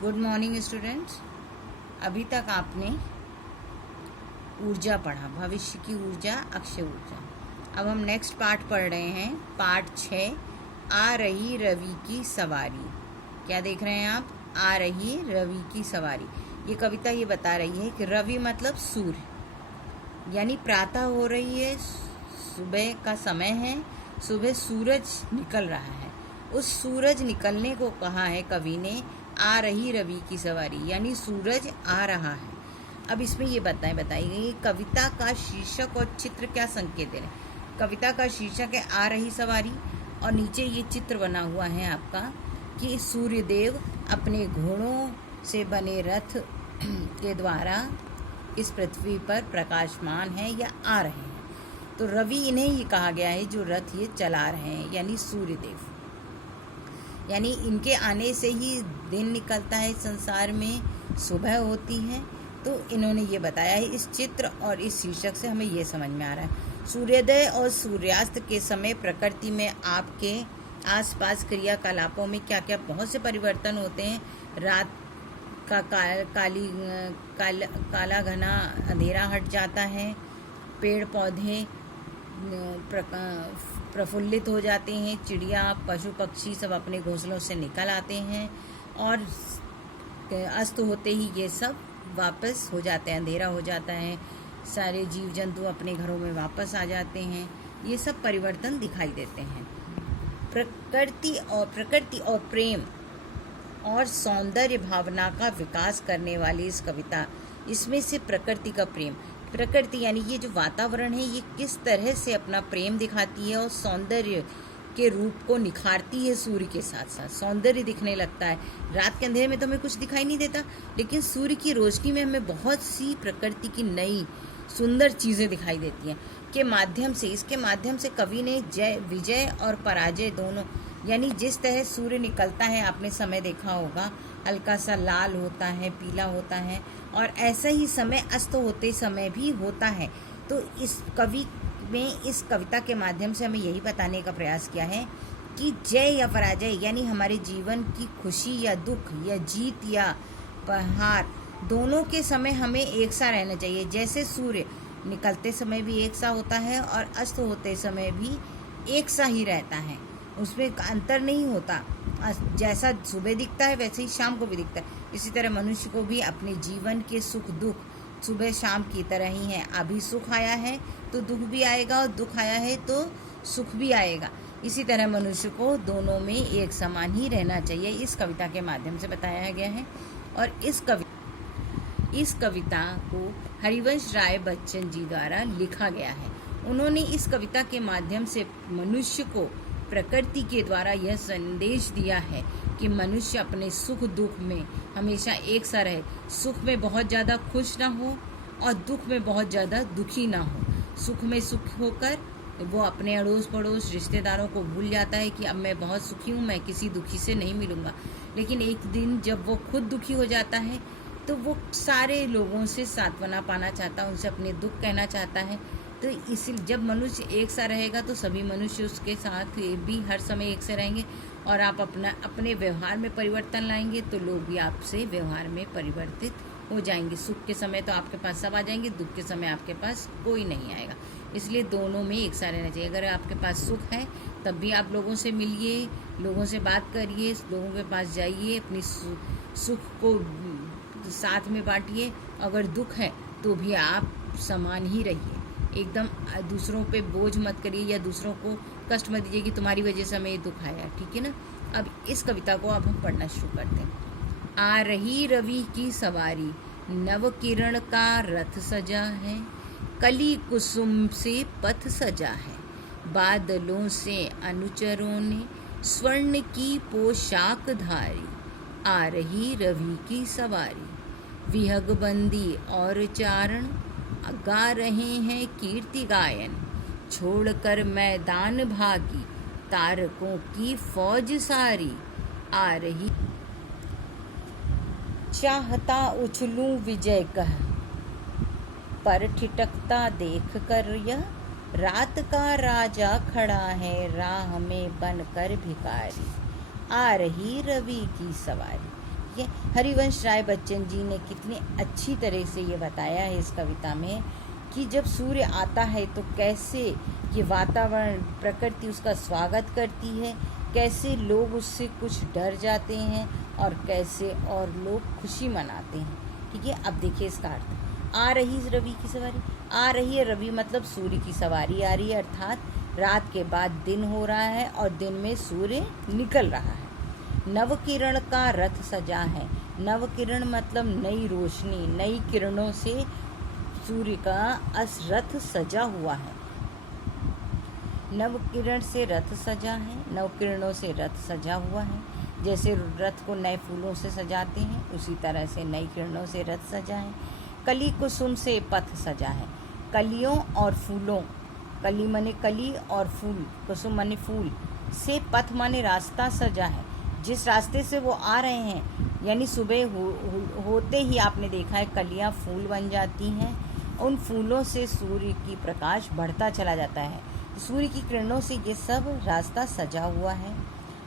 Good morning students. अभी तक आपने ऊर्जा पढ़ा, भविष्य की ऊर्जा, अक्षय ऊर्जा। अब हम नेक्स्ट पार्ट पढ़ रहे हैं, पार्ट 6, आ रही रवि की सवारी। क्या देख रहे हैं आप? आ रही रवि की सवारी। ये कविता ये बता रही है कि रवि मतलब सूर्य, यानी प्रातः हो रही है, सुबह का समय है, सुबह सूरज निकल रहा है। उस सूरज निकलने को कहा है कवि ने आ रही रवि की सवारी, यानी सूरज आ रहा है। अब इसमें ये बताई गई कविता का शीर्षक और चित्र क्या संकेत दे रहे हैं। कविता का शीर्षक है आ रही सवारी और नीचे ये चित्र बना हुआ है आपका कि सूर्यदेव अपने घोड़ों से बने रथ के द्वारा इस पृथ्वी पर प्रकाशमान है या आ रहे हैं। तो रवि इन्हें ही कहा गया है जो रथ ये चला रहे हैं, यानी सूर्यदेव। यानी इनके आने से ही दिन निकलता है, संसार में सुबह होती है। तो इन्होंने ये बताया है इस चित्र और इस शीर्षक से हमें ये समझ में आ रहा है। सूर्योदय और सूर्यास्त के समय प्रकृति में आपके आसपास क्रियाकलापों में क्या क्या बहुत से परिवर्तन होते हैं। रात का काला घना अंधेरा हट जाता है, पेड़ पौधे प्रफुल्लित हो जाते हैं, चिड़िया पशु पक्षी सब अपने घोंसलों से निकल आते हैं और अस्त होते ही ये सब वापस हो जाते हैं, अंधेरा हो जाता है, सारे जीव जंतु अपने घरों में वापस आ जाते हैं। ये सब परिवर्तन दिखाई देते हैं। प्रकृति और प्रेम और सौंदर्य भावना का विकास करने वाली इस कविता, इसमें से प्रकृति का प्रेम, प्रकृति यानी ये जो वातावरण है ये किस तरह से अपना प्रेम दिखाती है और सौंदर्य के रूप को निखारती है। सूर्य के साथ साथ सौंदर्य दिखने लगता है। रात के अंधेरे में तो हमें कुछ दिखाई नहीं देता, लेकिन सूर्य की रोशनी में हमें बहुत सी प्रकृति की नई सुंदर चीज़ें दिखाई देती हैं। के माध्यम से, इसके माध्यम से कवि ने विजय और पराजय दोनों, यानी जिस तरह सूर्य निकलता है आपने समय देखा होगा, हल्का सा लाल होता है, पीला होता है, और ऐसा ही समय अस्त होते समय भी होता है। तो इस कवि में इस कविता के माध्यम से हमें यही बताने का प्रयास किया है कि जय या पराजय, यानी हमारे जीवन की खुशी या दुख या जीत या हार, दोनों के समय हमें एक सा रहना चाहिए। जैसे सूर्य निकलते समय भी एक सा होता है और अस्त होते समय भी एक सा ही रहता है, उसमें अंतर नहीं होता। जैसा सुबह दिखता है वैसे ही शाम को भी दिखता है। इसी तरह मनुष्य को भी अपने जीवन के सुख दुख सुबह शाम की तरह ही है। अभी सुख आया है तो दुख भी आएगा और दुख आया है तो सुख भी आएगा। इसी तरह मनुष्य को दोनों में एक समान ही रहना चाहिए, इस कविता के माध्यम से बताया गया है। और इस कविता को हरिवंश राय बच्चन जी द्वारा लिखा गया है। उन्होंने इस कविता के माध्यम से मनुष्य को प्रकृति के द्वारा यह संदेश दिया है कि मनुष्य अपने सुख दुख में हमेशा एक सा रहे, सुख में बहुत ज़्यादा खुश ना हो और दुख में बहुत ज़्यादा दुखी ना हो। सुख में सुख होकर वो अपने अड़ोस पड़ोस रिश्तेदारों को भूल जाता है कि अब मैं बहुत सुखी हूँ, मैं किसी दुखी से नहीं मिलूँगा। लेकिन एक दिन जब वो खुद दुखी हो जाता है तो वो सारे लोगों से सांत्वना पाना चाहता है, उनसे अपने दुख कहना चाहता है। तो इसीलिए जब मनुष्य एक सा रहेगा तो सभी मनुष्य उसके साथ भी हर समय एक से रहेंगे और आप अपने व्यवहार में परिवर्तन लाएंगे तो लोग भी आपसे व्यवहार में परिवर्तित हो जाएंगे। सुख के समय तो आपके पास सब आ जाएंगे, दुख के समय आपके पास कोई नहीं आएगा। इसलिए दोनों में एक सा रहना चाहिए। अगर आपके पास सुख है तब भी आप लोगों से मिलिए, लोगों से बात करिए, लोगों के पास जाइए, अपनी सुख को साथ में बांटिए। अगर दुख है तो भी आप समान ही रहिए, एकदम दूसरों पे बोझ मत करिए या दूसरों को कष्ट मत दीजिए कि तुम्हारी वजह से हमें ये दुख आया, ठीक है ना। अब इस कविता को अब हम पढ़ना शुरू करते हैं। आ रही रवि की सवारी, नव किरण का रथ सजा है, कली कुसुम से पथ सजा है, बादलों से अनुचरों ने स्वर्ण की पोशाक धारी, आ रही रवि की सवारी, विहगबंदी और चारण गा रहे हैं कीर्ति गायन, छोड़कर मैदान भागी तारकों की फौज सारी, आ रही चाहता उछलूं विजय कह, पर ठिठकता देख कर यह, रात का राजा खड़ा है राह में बनकर भिखारी, आ रही रवि की सवारी। ठीक है। हरिवंश राय बच्चन जी ने कितने अच्छी तरह से ये बताया है इस कविता में कि जब सूर्य आता है तो कैसे ये वातावरण, प्रकृति उसका स्वागत करती है, कैसे लोग उससे कुछ डर जाते हैं और कैसे और लोग खुशी मनाते हैं। ठीक है, अब देखिए इसका अर्थ। आ रही रवि की सवारी, आ रही है रवि मतलब सूर्य की सवारी आ रही है, अर्थात रात के बाद दिन हो रहा है और दिन में सूर्य निकल रहा है। नव किरण का रथ सजा है, नव किरण मतलब नई रोशनी, नई किरणों से सूर्य का रथ सजा हुआ है। नव किरण से रथ सजा है, नव किरणों से रथ सजा हुआ है। जैसे रथ को नए फूलों से सजाते हैं उसी तरह से नई किरणों से रथ सजा है। कली कुसुम से पथ सजा है, कलियों और फूलों, कली माने कली और फूल, कुसुम माने फूल, से पथ माने रास्ता सजा है। जिस रास्ते से वो आ रहे हैं, यानी सुबह होते ही आपने देखा है कलियां फूल बन जाती हैं, उन फूलों से सूर्य की प्रकाश बढ़ता चला जाता है। सूर्य की किरणों से ये सब रास्ता सजा हुआ है।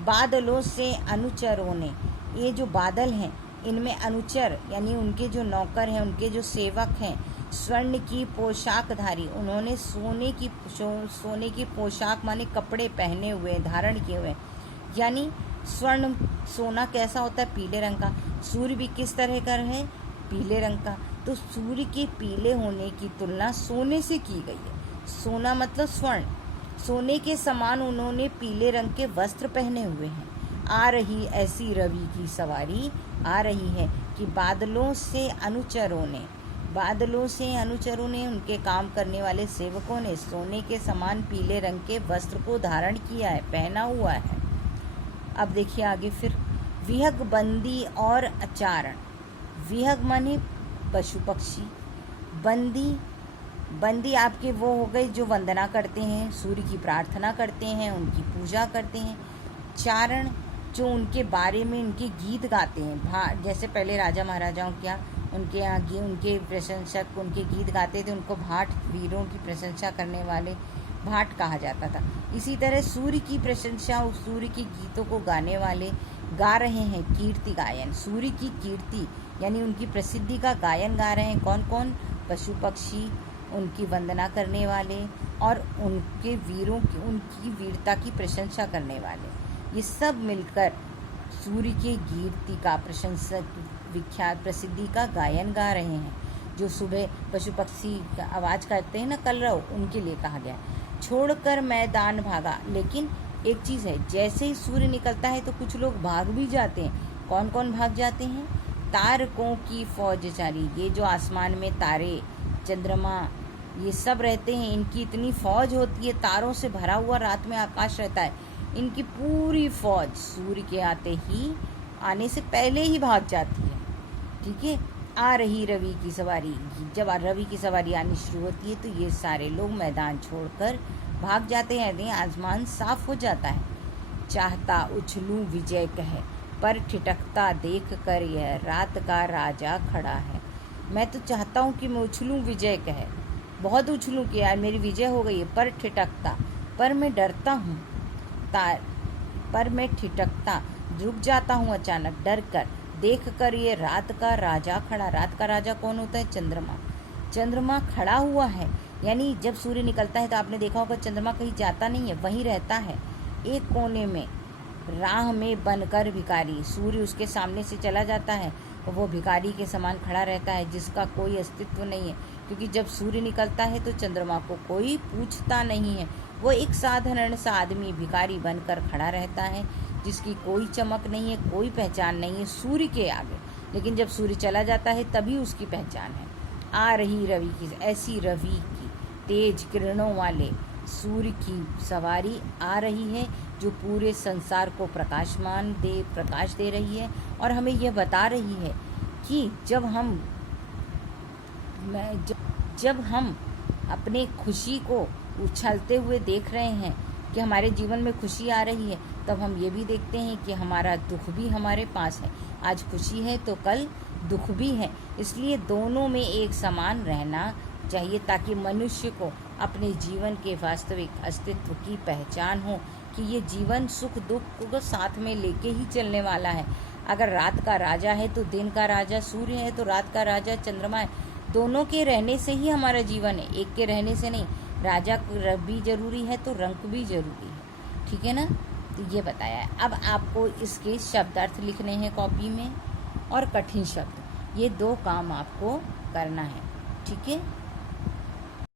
बादलों से अनुचरों ने, ये जो बादल हैं इनमें अनुचर यानी उनके जो नौकर हैं, उनके जो सेवक हैं, स्वर्ण की पोशाकधारी, उन्होंने सोने की पोशाक माने कपड़े पहने हुए, धारण किए हुए। यानी स्वर्ण, सोना कैसा होता है? पीले रंग का। सूर्य भी किस तरह का है? पीले रंग का। तो सूर्य के पीले होने की तुलना सोने से की गई है। सोना मतलब स्वर्ण, सोने के समान उन्होंने पीले रंग के वस्त्र पहने हुए हैं। आ रही ऐसी रवि की सवारी आ रही है कि बादलों से अनुचरों ने, बादलों से अनुचरों ने, उनके काम करने वाले सेवकों ने सोने के समान पीले रंग के वस्त्र को धारण किया है, पहना हुआ है। अब देखिए आगे फिर, विहग बंदी और अचारण। विहग माने पशु पक्षी, बंदी आपके वो हो गए जो वंदना करते हैं, सूर्य की प्रार्थना करते हैं, उनकी पूजा करते हैं। चारण जो उनके बारे में उनके गीत गाते हैं, जैसे पहले राजा महाराजाओं क्या उनके यहाँ उनके प्रशंसक उनके गीत गाते थे, उनको भाट, वीरों की प्रशंसा करने वाले भाट कहा जाता था। इसी तरह सूर्य की प्रशंसा, उस सूर्य के गीतों को गाने वाले गा रहे हैं कीर्ति गायन, सूर्य की कीर्ति यानी उनकी प्रसिद्धि का गायन गा रहे हैं। कौन कौन? पशु पक्षी, उनकी वंदना करने वाले और उनके वीरों की, उनकी वीरता की प्रशंसा करने वाले, ये सब मिलकर सूर्य के कीर्ति का, प्रशंसक, विख्यात, प्रसिद्धि का गायन गा रहे हैं। जो सुबह पशु पक्षी आवाज़ करते हैं ना, कलरव, उनके लिए कहा गया। छोड़कर मैदान भागा, लेकिन एक चीज़ है, जैसे ही सूर्य निकलता है तो कुछ लोग भाग भी जाते हैं। कौन कौन भाग जाते हैं? तारकों की फौज जारी, ये जो आसमान में तारे, चंद्रमा, ये सब रहते हैं, इनकी इतनी फौज होती है, तारों से भरा हुआ रात में आकाश रहता है, इनकी पूरी फौज सूर्य के आने से पहले ही भाग जाती है। ठीक है, आ रही रवि की सवारी, जब रवि की सवारी आनी शुरू होती है तो ये सारे लोग मैदान छोड़कर भाग जाते हैं, आसमान साफ हो जाता है। चाहता उछलूं विजय कहे, पर ठिठकता देख कर यह रात का राजा खड़ा है। मैं तो चाहता हूँ कि मैं उछलूं विजय कहे, बहुत उछलूं कि यार मेरी विजय हो गई है, पर ठिठकता, पर मैं डरता हूँ, पर मैं ठिठकता, रुक जाता हूँ अचानक डर कर, देख कर ये रात का राजा खड़ा। रात का राजा कौन होता है? चंद्रमा। चंद्रमा खड़ा हुआ है, यानी जब सूर्य निकलता है तो आपने देखा होगा चंद्रमा कहीं जाता नहीं है, वहीं रहता है एक कोने में, राह में बनकर भिखारी। सूर्य उसके सामने से चला जाता है, वो भिखारी के समान खड़ा रहता है, जिसका कोई अस्तित्व नहीं है, क्योंकि जब सूर्य निकलता है तो चंद्रमा को कोई पूछता नहीं है। वो एक साधारण सा आदमी भिखारी बनकर खड़ा रहता है, जिसकी कोई चमक नहीं है, कोई पहचान नहीं है सूर्य के आगे। लेकिन जब सूर्य चला जाता है तभी उसकी पहचान है। आ रही रवि की, ऐसी रवि की तेज किरणों वाले सूर्य की सवारी आ रही है, जो पूरे संसार को प्रकाश दे रही है और हमें यह बता रही है कि जब हम अपने खुशी को उछलते हुए देख रहे हैं कि हमारे जीवन में खुशी आ रही है, तब हम ये भी देखते हैं कि हमारा दुख भी हमारे पास है। आज खुशी है तो कल दुख भी है, इसलिए दोनों में एक समान रहना चाहिए, ताकि मनुष्य को अपने जीवन के वास्तविक अस्तित्व की पहचान हो कि ये जीवन सुख दुख को साथ में लेके ही चलने वाला है। अगर रात का राजा है तो दिन का राजा सूर्य है, तो रात का राजा चंद्रमा है। दोनों के रहने से ही हमारा जीवन है, एक के रहने से नहीं। राजा भी जरूरी है तो रंक भी जरूरी है, ठीक है ना। तो ये बताया है। अब आपको इसके शब्दार्थ लिखने हैं कॉपी में, और कठिन शब्द, ये 2 काम आपको करना है, ठीक है।